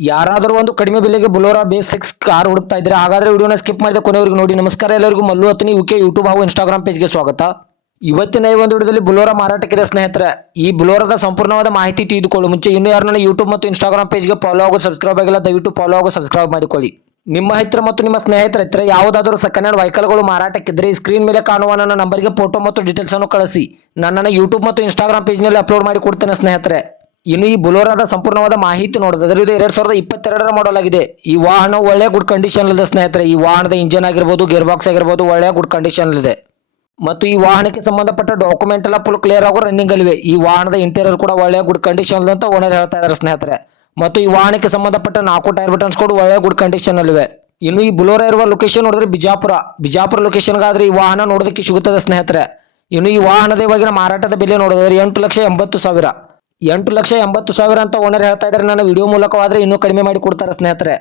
ಯಾರಾದರೂ ಒಂದು ಕಡಿಮೆ ಬೆಲೆಗೆ ಬೊಲೊರೋ ಬೇಸ್ 6 ಕಾರ್ ಹುಡುಕ್ತಾ ಇದ್ರೆ ಹಾಗಾದ್ರೆ ವಿಡಿಯೋನ ಸ್ಕಿಪ್ ಮಾಡಿದ ಕೊನೆವರೆಗೂ ನೋಡಿ. ನಮಸ್ಕಾರ ಎಲ್ಲರಿಗೂ, ಮಲ್ಲು ಹತ್ತನಿ ಯುಕೆ ಯೂಟ್ಯೂಬ್ ಹಾಗೂ ಇನ್ಸ್ಟಾಗ್ರಾಮ್ ಪೇಜ್ಗೆ ಸ್ವಾಗತ. ಇವತ್ತಿನ ಈ ಒಂದು ವಿಡಿಯೋದಲ್ಲಿ ಬೊಲೊರೋ ಮಾರಾಟಕ್ಕಿದೆ ಸ್ನೇಹಿತರೆ. ಈ ಬೊಲೊರೋದ ಸಂಪೂರ್ಣವಾದ ಮಾಹಿತಿ ತಿಳಿದುಕೊಳ್ಳುವ ಮುಂಚೆ ಇನ್ನೂ ಯಾರು ನನ್ನ ಯೂಟ್ಯೂಬ್ ಮತ್ತು ಇನ್ಸ್ಟಾಗ್ರಾಮ್ ಪೇಜ್ಗೆ ಫಾಲೋ ಹಾಗೂ ಸಬ್ಸ್ಕ್ರೈಬ್ ಆಗಿಲ್ಲ, ದಯವಿಟ್ಟು ಫಾಲೋ ಹಾಗೂ ಸಬ್ಸ್ಕ್ರೈಬ್ ಮಾಡಿಕೊಳ್ಳಿ. ನಿಮ್ಮ ಹತ್ತಿರ ಮತ್ತು ನಿಮ್ಮ ಸ್ನೇಹಿತರ ಹತ್ತಿರ ಯಾವುದಾದರೂ ಸೆಕೆಂಡ್ ಹ್ಯಾಂಡ್ ವೆಹಿಕಲ್ಗಳು ಮಾರಾಟಕ್ಕಿದ್ರೆ ಸ್ಕ್ರೀನ್ ಮೇಲೆ ಕಾಣುವ ನನ್ನ ನಂಬರ್ಗೆ ಫೋಟೋ ಮತ್ತು ಡೀಟೇಲ್ಸ್ ಅನ್ನು ಕಳಿಸಿ. ನನ್ನ ಯೂಟ್ಯೂಬ್ ಮತ್ತು ಇನ್ಸ್ಟಾಗ್ರಾಮ್ ಪೇಜ್ನಲ್ಲಿ ಅಪ್ಲೋಡ್ ಮಾಡಿ ಕೊಡ್ತೇನೆ ಸ್ನೇಹಿತರೆ. ಇನ್ನು ಈ ಬೊಲೊರೋದ ಸಂಪೂರ್ಣವಾದ ಮಾಹಿತಿ ನೋಡಿದ್ರೆ ಇದು 2022ರ ಮಾಡೆಲ್ ಆಗಿದೆ. ಈ ವಾಹನ ಒಳ್ಳೆ ಗುಡ್ ಕಂಡೀಷನ್ ಇದೆ ಸ್ನೇಹಿತರೆ. ಈ ವಾಹನದ ಇಂಜಿನ್ ಆಗಿರ್ಬೋದು, ಗೇರ್ ಬಾಕ್ಸ್ ಆಗಿರ್ಬೋದು, ಒಳ್ಳೆ ಗುಡ್ ಕಂಡೀಷನ್ ಇದೆ. ಮತ್ತು ಈ ವಾಹನಕ್ಕೆ ಸಂಬಂಧಪಟ್ಟ ಡಾಕ್ಯುಮೆಂಟ್ ಎಲ್ಲ ಫುಲ್ ಕ್ಲಿಯರ್ ಆಗೋ ರನ್ನಿಂಗ್ ಅಲ್ಲಿವೆ. ಈ ವಾಹನದ ಇಂಟೀರಿಯರ್ ಕೂಡ ಒಳ್ಳೆ ಗುಡ್ ಕಂಡೀಷನ್ ಅಂತ ಓನರ್ ಹೇಳ್ತಾ ಇದ್ದಾರೆ ಸ್ನೇಹಿತರೆ. ಮತ್ತು ಈ ವಾಹನಕ್ಕೆ ಸಂಬಂಧಪಟ್ಟ 4 ಟೈರ್ ಬಟನ್ಸ್ ಕೂಡ ಒಳ್ಳೆ ಗುಡ್ ಕಂಡೀಷನ್ ಅಲ್ಲಿವೆ. ಇನ್ನು ಈ ಬೊಲೊರೋ ಇರುವ ಲೊಕೇಶನ್ ನೋಡಿದ್ರೆ ಬಿಜಾಪುರ ಲೊಕೇಶನ್ಗಾದ್ರೆ ಈ ವಾಹನ ನೋಡೋದಕ್ಕೆ ಸಿಗುತ್ತದೆ ಸ್ನೇಹಿತರೆ. ಇನ್ನು ಈ ವಾಹನದ ಇವಾಗಿನ ಮಾರಾಟದ ಬೆಲೆ ನೋಡಿದ್ರೆ 8,80,000 ಅಂತ ಓನರ್ ಹೇಳ್ತಾ ಇದ್ದಾರೆ. ನನ್ನ ವಿಡಿಯೋ ಮೂಲಕವಾದ್ರೆ ಇನ್ನೂ ಕಡಿಮೆ ಮಾಡಿ ಕೊಡ್ತಾರೆ ಸ್ನೇಹಿತರೆ.